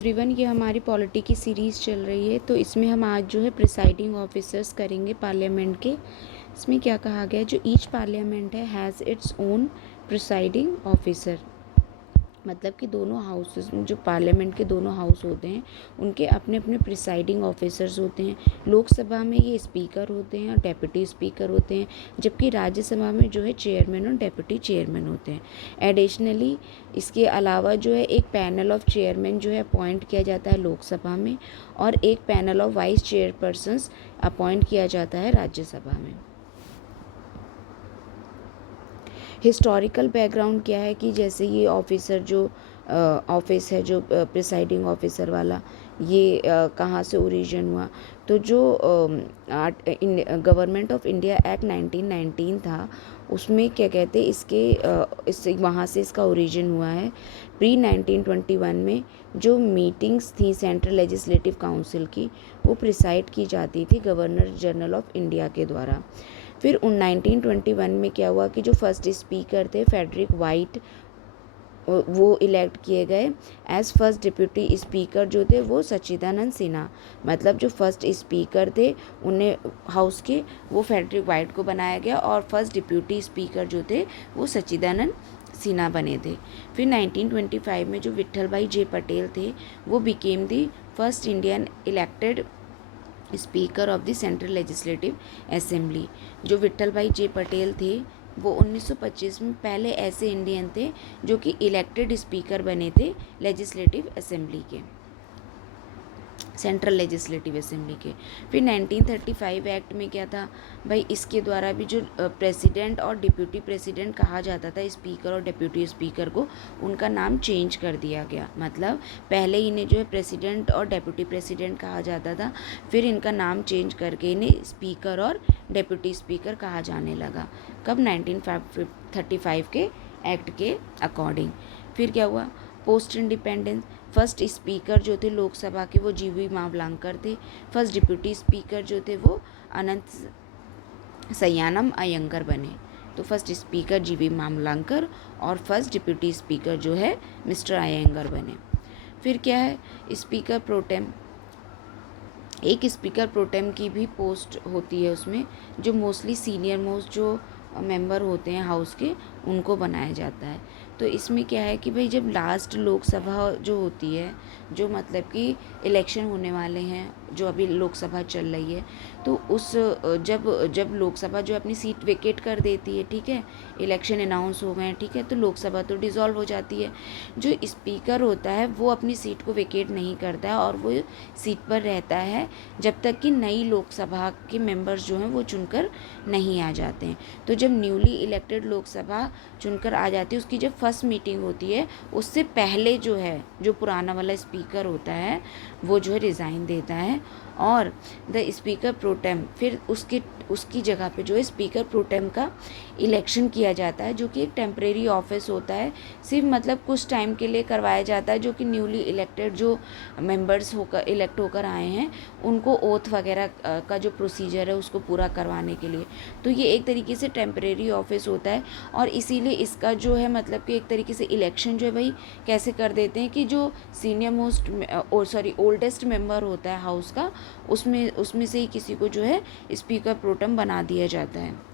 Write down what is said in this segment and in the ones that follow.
Everyone, ये हमारी polity की सीरीज़ चल रही है। तो इसमें हम आज जो है प्रिसाइडिंग ऑफिसर्स करेंगे पार्लियामेंट के। इसमें क्या कहा गया है, जो ईच पार्लियामेंट है has its own presiding officer. मतलब कि दोनों हाउसेस में, जो पार्लियामेंट के दोनों हाउस होते हैं, उनके अपने अपने प्रिसाइडिंग ऑफिसर्स होते हैं। लोकसभा में ये स्पीकर होते हैं और डेप्यूटी स्पीकर होते हैं, जबकि राज्यसभा में जो है चेयरमैन और डेप्यूटी चेयरमैन होते हैं। एडिशनली इसके अलावा जो है एक पैनल ऑफ चेयरमैन जो है अपॉइंट किया जाता है लोकसभा में, और एक panel of vice chairpersons appoint किया जाता है राज्यसभा में। हिस्टोरिकल बैकग्राउंड क्या है कि जैसे ये ऑफिसर जो ऑफिस है, जो प्रिसाइडिंग ऑफिसर वाला, ये कहाँ से ओरिजिन हुआ। तो जो गवर्नमेंट ऑफ इंडिया एक्ट 1919 था, उसमें क्या कहते इससे वहाँ से इसका ओरिजिन हुआ है। प्री 1921 में जो मीटिंग्स थी सेंट्रल लेजिस्लेटिव काउंसिल की, वो प्रिसाइड की जाती थी गवर्नर जनरल ऑफ इंडिया के द्वारा। फिर 1921 में क्या हुआ कि जो फर्स्ट स्पीकर थे फेडरिक वाइट, वो इलेक्ट किए गए। एज फर्स्ट डिप्यूटी स्पीकर जो थे वो सच्चिदानंद सिन्हा, मतलब जो फर्स्ट स्पीकर थे उन्हें हाउस के, वो फेडरिक वाइट को बनाया गया, और फर्स्ट डिप्यूटी स्पीकर जो थे वो सच्चिदानंद सिन्हा बने थे। फिर 1925 में जो विट्ठल भाई जे पटेल थे, वो became the first Indian elected speaker of the central legislative assembly. जो विट्ठल भाई जे पटेल थे, वो 1925 में पहले ऐसे इंडियन थे जो कि इलेक्टेड स्पीकर बने थे लेजिस्लेटिव असेंबली के, सेंट्रल लेजिस्लेटिव असेंबली के। फिर 1935 एक्ट में क्या था भाई, इसके द्वारा भी जो प्रेसिडेंट और डिप्यूटी प्रेसिडेंट कहा जाता था स्पीकर और डिप्यूटी स्पीकर को, उनका नाम चेंज कर दिया गया। मतलब पहले इन्हें जो है प्रेसिडेंट और डिप्यूटी प्रेसिडेंट कहा जाता था, फिर इनका नाम चेंज करके इन्हें स्पीकर और डिप्यूटी स्पीकर कहा जाने लगा। कब? 1935 के एक्ट के अकॉर्डिंग। फिर क्या हुआ? पोस्ट इंडिपेंडेंस, फर्स्ट स्पीकर जो थे लोकसभा के वो जीवी मावलांकर थे। फर्स्ट डिप्यूटी स्पीकर जो थे वो अनंत सयानम अयंगर बने। तो फर्स्ट स्पीकर जीवी मावलांकर और फर्स्ट डिप्यूटी स्पीकर जो है मिस्टर अयंगर बने। फिर क्या है? स्पीकर प्रोटेम, एक स्पीकर प्रोटेम की भी पोस्ट होती है उसमें, जो मोस्टली सीनियर मोस्ट जो मेंबर होते हैं हाउस के, उनको बनाया जाता है। तो इसमें क्या है कि भाई जब लास्ट लोकसभा जो होती है, जो मतलब कि इलेक्शन होने वाले हैं, जो अभी लोकसभा चल रही है, तो उस जब लोकसभा जो अपनी सीट वेकेट कर देती है, ठीक है, इलेक्शन अनाउंस हो गए हैं, ठीक है, तो लोकसभा तो डिसॉल्व हो जाती है। जो स्पीकर होता है वो अपनी सीट को वेकेट नहीं करता है, और वो सीट पर रहता है जब तक कि नई लोकसभा के मेंबर्स जो हैं वो चुनकर नहीं आ जाते हैं। तो जब न्यूली इलेक्टेड लोकसभा चुनकर आ जाती है, उसकी जब फर्स्ट मीटिंग होती है, उससे पहले जो है, जो पुराना वाला स्पीकर होता है वो जो है रिज़ाइन देता है, और द स्पीकर प्रोटेम, फिर उसकी जगह पे जो है स्पीकर प्रोटेम का इलेक्शन किया जाता है, जो कि एक टेम्परेरी ऑफिस होता है, सिर्फ मतलब कुछ टाइम के लिए करवाया जाता है, जो कि न्यूली इलेक्टेड जो मेंबर्स होकर इलेक्ट होकर आए हैं, उनको ओथ वगैरह का जो प्रोसीजर है उसको पूरा करवाने के लिए। तो ये एक तरीके से टेम्परेरी ऑफिस होता है, और इसीलिए इसका जो है मतलब कि एक तरीके से इलेक्शन जो है भाई कैसे कर देते हैं कि जो सीनियर मोस्ट ओल्डेस्ट मेंबर होता है हाउस का, उसमें से ही किसी को जो है स्पीकर प्रोटेम बना दिया जाता है।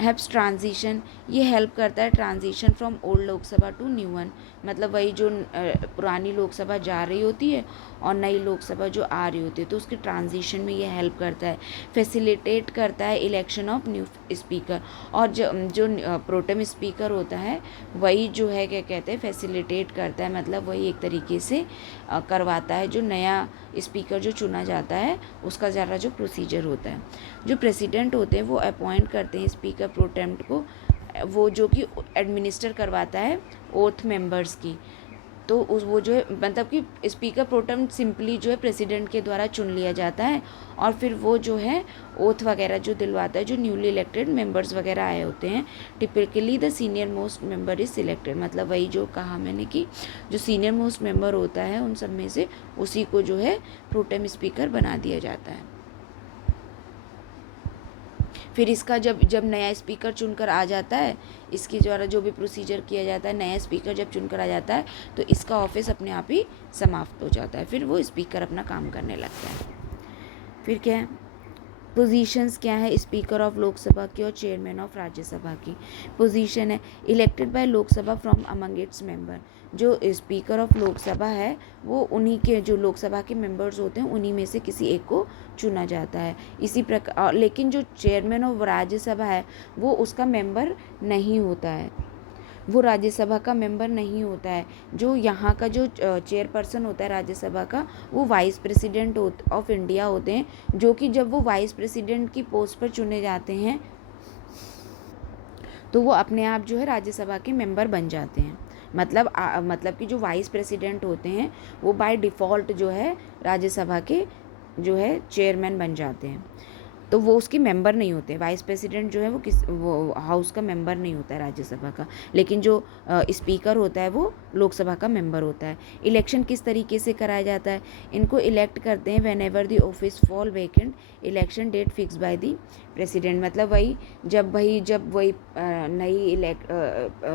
हेल्प्स ट्रांजिशन, ये हेल्प करता है transition from old Lok Sabha to new one. मतलब वही जो पुरानी लोकसभा जा रही होती है और नई लोकसभा जो आ रही होती है, तो उसके ट्रांजिशन में ये हेल्प करता है। फैसिलिटेट करता है इलेक्शन ऑफ न्यू स्पीकर, और जो प्रोटेम स्पीकर होता है वही जो है क्या कहते हैं फैसिलिटेट करता है, मतलब वही एक तरीके से करवाता है जो नया स्पीकर जो चुना जाता है उसका ज़्यादा जो प्रोसीजर होता है। जो प्रेसिडेंट होते हैं वो अपॉइंट करते हैं स्पीकर प्रोटेम्प्ट को, वो जो कि एडमिनिस्टर करवाता है ओथ मेंबर्स की। तो वो जो है मतलब कि स्पीकर प्रोटेम्प्ट सिंपली जो है प्रेसिडेंट के द्वारा चुन लिया जाता है, और फिर वो जो है ओथ वगैरह जो दिलवाता है जो न्यूली इलेक्टेड मेंबर्स वगैरह आए होते हैं। Typically the senior most member is selected, मतलब वही जो कहा मैंने कि जो सीनियर मोस्ट मेंबर होता है उन सब में से उसी को जो है प्रोटेम स्पीकर बना दिया जाता है। फिर इसका जब जब नया स्पीकर चुनकर आ जाता है, इसके द्वारा जो भी प्रोसीजर किया जाता है, नया स्पीकर जब चुनकर आ जाता है तो इसका ऑफिस अपने आप ही समाप्त हो जाता है, फिर वो स्पीकर अपना काम करने लगता है। फिर क्या है, पोजीशंस क्या है स्पीकर ऑफ लोकसभा की और चेयरमैन ऑफ राज्यसभा की। पोजीशन है elected by Lok Sabha from among its member. जो स्पीकर ऑफ लोकसभा है वो उन्हीं के, जो लोकसभा के मेंबर्स होते हैं उन्हीं में से किसी एक को चुना जाता है। इसी प्रकार लेकिन जो चेयरमैन ऑफ राज्यसभा है वो उसका मेंबर नहीं होता है, वो राज्यसभा का मेंबर नहीं होता है। जो यहाँ का जो चेयरपर्सन होता है राज्यसभा का, वो वाइस प्रेसिडेंट ऑफ इंडिया होते हैं, जो कि जब वो वाइस प्रेसिडेंट की पोस्ट पर चुने जाते हैं तो वो अपने आप जो है राज्यसभा के मेंबर बन जाते हैं। मतलब कि जो वाइस प्रेसिडेंट होते हैं वो बाय डिफ़ॉल्ट जो है राज्यसभा के जो है चेयरमैन बन जाते हैं, तो वो उसके मेंबर नहीं होते। वाइस प्रेसिडेंट जो है वो हाउस का मेंबर नहीं होता है राज्यसभा का, लेकिन जो स्पीकर होता है वो लोकसभा का मेंबर होता है। इलेक्शन किस तरीके से कराया जाता है, इनको इलेक्ट करते हैं whenever the office fall vacant, election date fix by the president. मतलब जब वही नई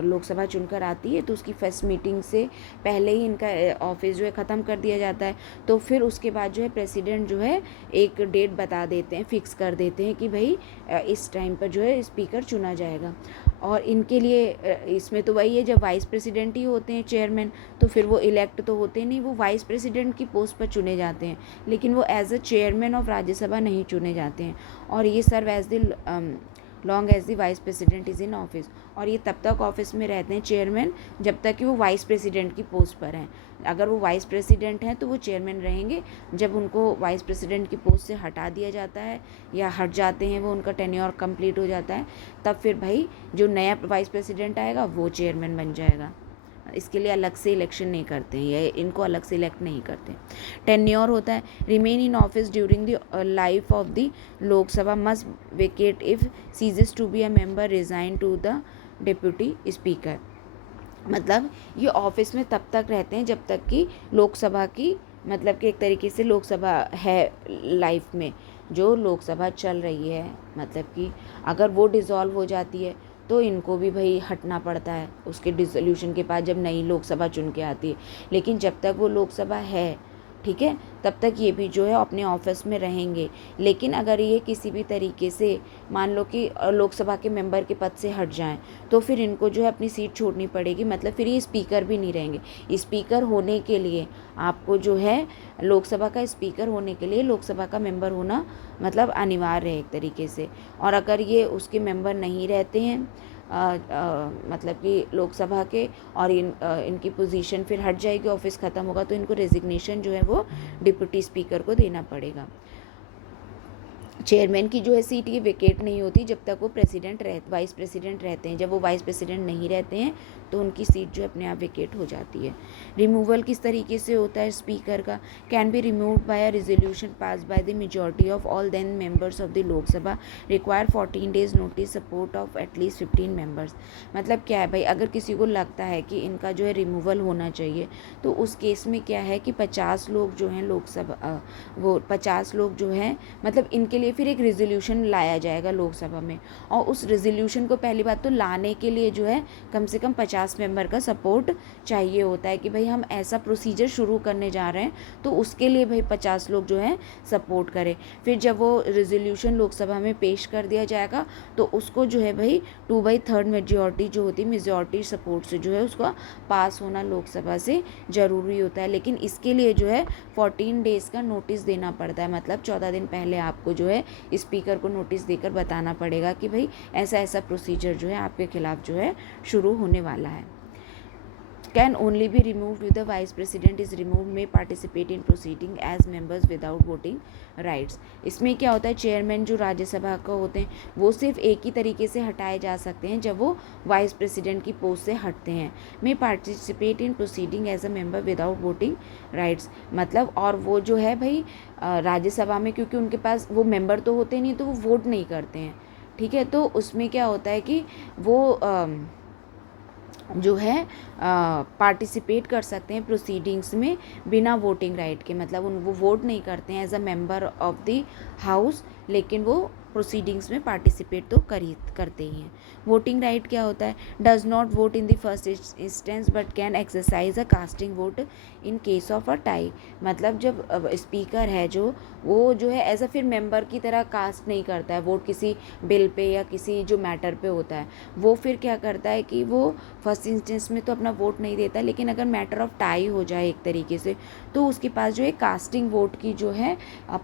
लोकसभा चुनकर आती है तो उसकी फर्स्ट मीटिंग से पहले ही इनका ऑफिस जो है ख़त्म कर दिया जाता है। तो फिर उसके बाद जो है प्रेसिडेंट जो है एक डेट बता देते हैं, फिक्स कर देते हैं कि भाई इस टाइम पर जो है स्पीकर चुना जाएगा। और इनके लिए इसमें तो वही है, जब वाइस प्रेसिडेंट ही होते हैं चेयरमैन तो फिर वो इलेक्ट तो होते नहीं, वो वाइस प्रेसिडेंट की पोस्ट पर चुने जाते हैं, लेकिन वो as a chairman of Rajya Sabha नहीं चुने जाते हैं। और ये serve as the long as the vice president is in office. और ये तब तक ऑफिस में रहते हैं चेयरमैन जब तक कि वो वाइस प्रेसिडेंट की पोस्ट पर हैं। अगर वो वाइस प्रेसिडेंट हैं तो वो चेयरमैन रहेंगे, जब उनको वाइस प्रेसिडेंट की पोस्ट से हटा दिया जाता है या हट जाते हैं, वो उनका टेन्योर कंप्लीट हो जाता है, तब फिर भाई जो नया वाइस प्रेसिडेंट आएगा वो चेयरमैन बन जाएगा। इसके लिए अलग से इलेक्शन नहीं करते हैं, ये इनको अलग से इलेक्ट नहीं करते। टेन्योर होता है remain in office during the life of the Lok Sabha, must vacate if ceases to be a member, resign to the deputy speaker. मतलब ये ऑफिस में तब तक रहते हैं जब तक कि लोकसभा की, मतलब कि एक तरीके से लोकसभा है लाइफ में, जो लोकसभा चल रही है, मतलब कि अगर वो डिज़ोल्व हो जाती है तो इनको भी भाई हटना पड़ता है उसके डिसोल्यूशन के बाद, जब नई लोकसभा चुन के आती है। लेकिन जब तक वो लोकसभा है, ठीक है, तब तक ये भी जो है अपने ऑफिस में रहेंगे। लेकिन अगर ये किसी भी तरीके से मान लो कि लोकसभा के मेंबर के पद से हट जाएं तो फिर इनको जो है अपनी सीट छोड़नी पड़ेगी, मतलब फिर ये स्पीकर भी नहीं रहेंगे। स्पीकर होने के लिए आपको जो है लोकसभा का स्पीकर होने के लिए लोकसभा का मेंबर होना मतलब अनिवार्य है एक तरीके से। और अगर ये उसके मेंबर नहीं रहते हैं मतलब कि लोकसभा के, और इनकी पोजीशन फिर हट जाएगी, ऑफिस ख़त्म होगा, तो इनको रेजिग्नेशन जो है वो डिप्टी स्पीकर को देना पड़ेगा। चेयरमैन की जो है सीट ये वेकेट नहीं होती जब तक वो वाइस प्रेसिडेंट रहते हैं। जब वो वाइस प्रेसिडेंट नहीं रहते हैं तो उनकी सीट जो अपने आप वेकेट हो जाती है। रिमूवल किस तरीके से होता है स्पीकर का, can be removed by a resolution pass by the majority of all then members of the Lok Sabha, require 14 days notice, support of at least 15 members. मतलब क्या है भाई, अगर किसी को लगता है कि इनका जो है रिमूवल होना चाहिए तो उस केस में क्या है कि 50 लोग जो हैं लोकसभा वो 50 लोग जो हैं, मतलब इनके लिए फिर एक रेजोल्यूशन लाया जाएगा लोकसभा में। और उस रेजोल्यूशन को पहली बात तो लाने के लिए जो है कम से कम 50 मेंबर का सपोर्ट चाहिए होता है कि भाई हम ऐसा प्रोसीजर शुरू करने जा रहे हैं, तो उसके लिए भाई 50 लोग जो हैं सपोर्ट करें। फिर जब वो रेजोल्यूशन लोकसभा में पेश कर दिया जाएगा तो उसको जो है भाई 2/3 मेजॉरिटी जो होती है, मेजॉरिटी सपोर्ट से जो है उसका पास होना लोकसभा से ज़रूरी होता है। लेकिन इसके लिए जो है 14 डेज़ का नोटिस देना पड़ता है, मतलब 14 दिन पहले आपको जो है स्पीकर को नोटिस देकर बताना पड़ेगा कि भाई ऐसा ऐसा प्रोसीजर जो है आपके खिलाफ जो है शुरू होने वाला है। Can only be removed with the vice president is remove may participate in proceeding as members without voting rights. इसमें क्या होता है, चेयरमैन जो राज्यसभा का होते हैं वो सिर्फ एक ही तरीके से हटाए जा सकते हैं जब वो वाइस प्रेसिडेंट की पोस्ट से हटते हैं। में participate in proceeding as a member without voting rights, मतलब और वो जो है भाई राज्यसभा में क्योंकि उनके पास वो मेंबर तो होते नहीं तो वो वोट नहीं करते हैं, ठीक है। तो उसमें क्या होता है कि वो जो है पार्टिसिपेट कर सकते हैं प्रोसीडिंग्स में बिना वोटिंग राइट के, मतलब वो वोट नहीं करते हैं as a member of the house, लेकिन वो प्रोसीडिंग्स में पार्टिसिपेट तो करते ही हैं। वोटिंग राइट क्या होता है? Does not vote in the first instance but can exercise a casting vote in case of a tie. मतलब जब स्पीकर है वो जो है एज अ फिर मेंबर की तरह कास्ट नहीं करता है वोट किसी बिल पे या किसी जो मैटर पे होता है। वो फिर क्या करता है कि वो फर्स्ट इंस्टेंस में तो अपना वोट नहीं देता, लेकिन अगर मैटर ऑफ टाई हो जाए एक तरीके से, तो उसके पास जो है कास्टिंग वोट की जो है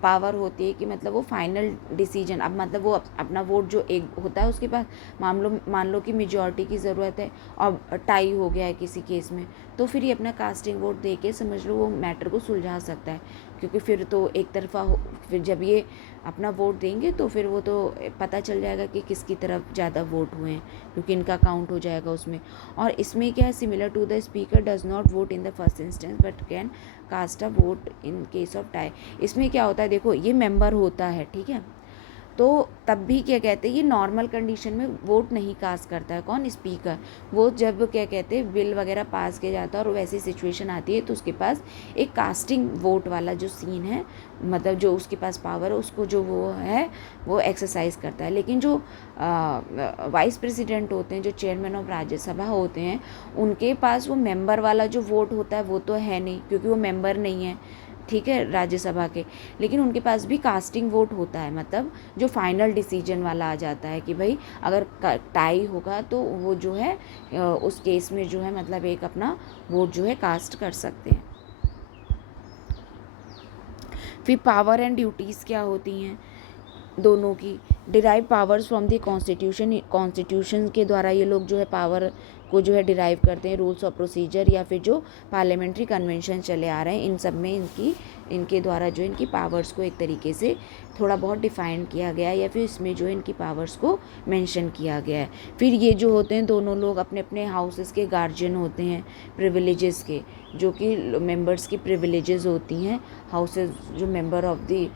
पावर होती है कि मतलब वो फाइनल डिसीजन, अब मतलब वो अपना वोट जो एक होता है उसके पास, मान लो कि मेजॉरिटी की ज़रूरत है और टाई हो गया है किसी केस में, तो फिर ये अपना कास्टिंग वोट दे के समझ लो वो मैटर को सुलझा सकता है। क्योंकि फिर तो एक तरफा फिर जब ये अपना वोट देंगे तो फिर वो तो पता चल जाएगा कि किसकी तरफ ज़्यादा वोट हुए हैं, क्योंकि इनका काउंट हो जाएगा उसमें। और इसमें क्या है, similar to the speaker does not vote in the first instance but can cast a vote in case of tie. इसमें क्या होता है, देखो ये मेंबर होता है, ठीक है, तो तब भी क्या कहते हैं, ये नॉर्मल कंडीशन में वोट नहीं कास्ट करता है। कौन? स्पीकर। वो जब क्या कहते हैं बिल वगैरह पास किया जाता है और वैसी सिचुएशन आती है तो उसके पास एक कास्टिंग वोट वाला जो सीन है, मतलब जो उसके पास पावर है उसको जो वो है वो एक्सरसाइज करता है। लेकिन जो वाइस प्रेसिडेंट होते हैं, जो चेयरमैन ऑफ राज्यसभा होते हैं, उनके पास वो मेंबर वाला जो वोट होता है वो तो है नहीं, क्योंकि वो मेंबर नहीं है, ठीक है, राज्यसभा के। लेकिन उनके पास भी कास्टिंग वोट होता है, मतलब जो फाइनल डिसीजन वाला आ जाता है कि भाई अगर टाई होगा तो वो जो है उस केस में जो है मतलब एक अपना वोट जो है कास्ट कर सकते हैं। फिर पावर एंड ड्यूटीज़ क्या होती हैं दोनों की? Derive powers from the constitution के द्वारा ये लोग जो है पावर को जो है डिराइव करते हैं, रूल्स ऑफ प्रोसीजर या फिर जो पार्लियामेंट्री कन्वेंशन चले आ रहे हैं, इन सब में इनके द्वारा जो इनकी पावर्स को एक तरीके से थोड़ा बहुत डिफाइन किया गया है, या फिर इसमें जो इनकी पावर्स को मेंशन किया गया है। फिर ये जो होते हैं दोनों लोग अपने अपने हाउसेस के गार्जियन होते हैं प्रिविलेजेस के, जो कि मेंबर्स की प्रिविलेजेस होती हैं। हाउसेस जो मेंबर ऑफ द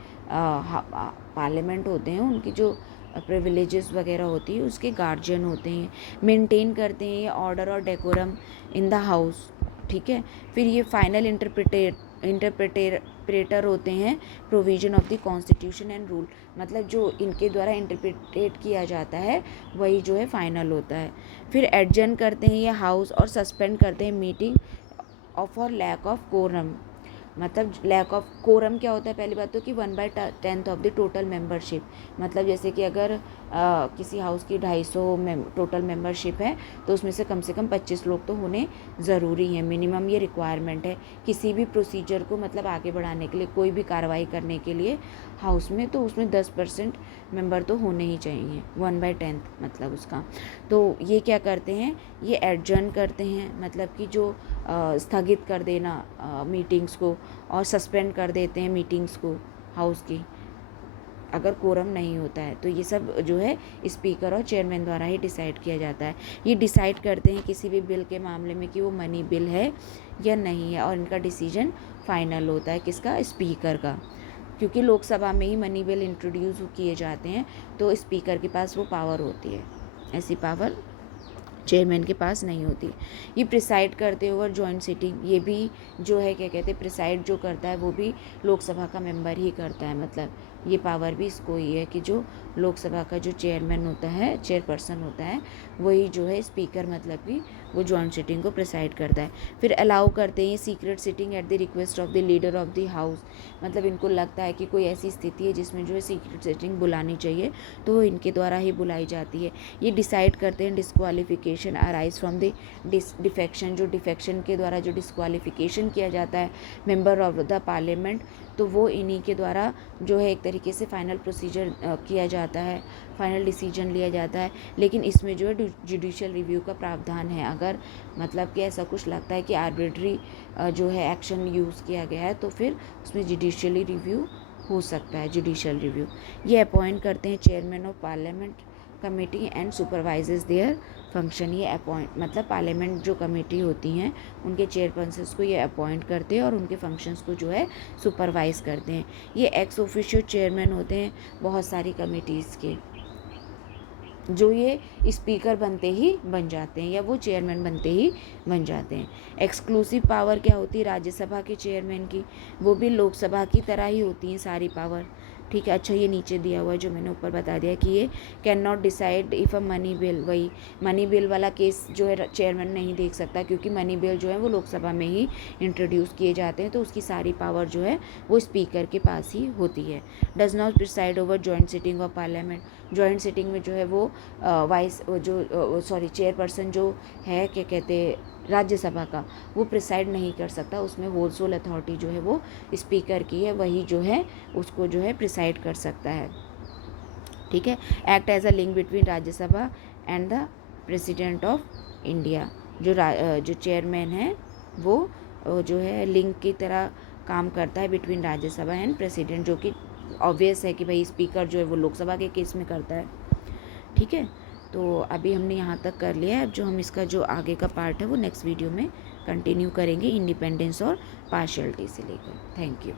पार्लियामेंट होते हैं उनकी जो प्रिविलेजेस वगैरह होती है उसके गार्जियन होते हैं, मेंटेन करते हैं ये ऑर्डर और डेकोरम इन द हाउस, ठीक है। फिर ये फाइनल इंटरप्रेटर होते हैं provision of the constitution and rule, मतलब जो इनके द्वारा इंटरप्रेट किया जाता है वही जो है फाइनल होता है। फिर एडजर्न करते हैं ये हाउस और सस्पेंड करते हैं meeting for lack of quorum. मतलब लैक ऑफ कोरम क्या होता है? पहली बात तो कि 1/10 ऑफ द टोटल मेंबरशिप, मतलब जैसे कि अगर किसी हाउस की 250 टोटल मेंबरशिप है तो उसमें से कम 25 लोग तो होने ज़रूरी हैं, मिनिमम ये रिक्वायरमेंट है किसी भी प्रोसीजर को मतलब आगे बढ़ाने के लिए, कोई भी कार्रवाई करने के लिए हाउस में, तो उसमें 10% मेंबर तो होने ही चाहिए, 1/10 मतलब उसका। तो ये क्या करते हैं, ये एडजर्न करते हैं, मतलब कि जो स्थगित कर देना मीटिंग्स को, और सस्पेंड कर देते हैं मीटिंग्स को हाउस की अगर कोरम नहीं होता है। तो ये सब जो है स्पीकर और चेयरमैन द्वारा ही डिसाइड किया जाता है। ये डिसाइड करते हैं किसी भी बिल के मामले में कि वो मनी बिल है या नहीं है, और इनका डिसीजन फाइनल होता है किसका? स्पीकर का, क्योंकि लोकसभा में ही मनी बिल इंट्रोड्यूस किए जाते हैं तो स्पीकर के पास वो पावर होती है, ऐसी पावर चेयरमैन के पास नहीं होती। ये प्रिसाइड करते ओवर जॉइंट सिटिंग, ये भी जो है क्या कहते हैं प्रिसाइड जो करता है वो भी लोकसभा का मेंबर ही करता है, मतलब ये पावर भी इसको ही है कि जो लोकसभा का जो चेयरमैन होता है, चेयरपर्सन होता है, वही जो है स्पीकर, मतलब कि वो जॉइंट सिटिंग को प्रिसाइड करता है। फिर अलाउ करते हैं secret sitting at the request of the leader of the house, मतलब इनको लगता है कि कोई ऐसी स्थिति है जिसमें जो है सीक्रेट सिटिंग बुलानी चाहिए तो वो इनके द्वारा ही बुलाई जाती है। ये डिसाइड करते हैं disqualification arise from the defection, जो डिफेक्शन के द्वारा जो डिस्क्वालिफिकेशन किया जाता है मेंबर ऑफ द पार्लियामेंट, तो वो इन्हीं के द्वारा जो है एक तरीके से फाइनल प्रोसीजर किया जाता है, फाइनल डिसीजन लिया जाता है। लेकिन इसमें जो है जुडिशियल रिव्यू का प्रावधान है, अगर मतलब कि ऐसा कुछ लगता है कि आर्बिट्री जो है एक्शन यूज़ किया गया है तो फिर उसमें जुडिशियली रिव्यू हो सकता है, जुडिशियल रिव्यू। ये अपॉइंट करते हैं chairman of parliament committee and supervises their function. ये अपॉइंट मतलब पार्लियामेंट जो कमेटी होती हैं उनके चेयरपर्सन्स को ये अपॉइंट करते हैं और उनके फंक्शंस को जो है सुपरवाइज करते हैं। ये एक्स ऑफिशियो चेयरमैन होते हैं बहुत सारी कमेटीज़ के। जो ये स्पीकर बनते ही बन जाते हैं या वो चेयरमैन बनते ही बन जाते हैं। एक्सक्लूसिव पावर क्या होती है राज्यसभा के चेयरमैन की, वो भी लोकसभा की तरह ही होती हैं सारी पावर, ठीक है। अच्छा, ये नीचे दिया हुआ है जो मैंने ऊपर बता दिया कि ये can not decide if a money bill, वही मनी बिल वाला केस जो है चेयरमैन नहीं देख सकता, क्योंकि मनी बिल जो है वो लोकसभा में ही इंट्रोड्यूस किए जाते हैं, तो उसकी सारी पावर जो है वो स्पीकर के पास ही होती है। Does not preside over joint sitting of parliament, joint sitting में जो है वो चेयरपर्सन जो है क्या कहते हैं राज्यसभा का, वो प्रिसाइड नहीं कर सकता, उसमें होल सोल अथॉरिटी जो है वो स्पीकर की है, वही जो है उसको जो है प्रिसाइड कर सकता है, ठीक है। Act as a link between Rajya Sabha and the president of India, जो चेयरमैन है वो जो है लिंक की तरह काम करता है बिटवीन राज्यसभा एंड प्रेसिडेंट, जो कि ऑब्वियस है कि भाई स्पीकर जो है वो लोकसभा के केस में करता है, ठीक है। तो अभी हमने यहाँ तक कर लिया है, अब जो हम इसका जो आगे का पार्ट है वो नेक्स्ट वीडियो में कंटिन्यू करेंगे, इंडिपेंडेंस और पार्शियलिटी से लेकर। Thank you.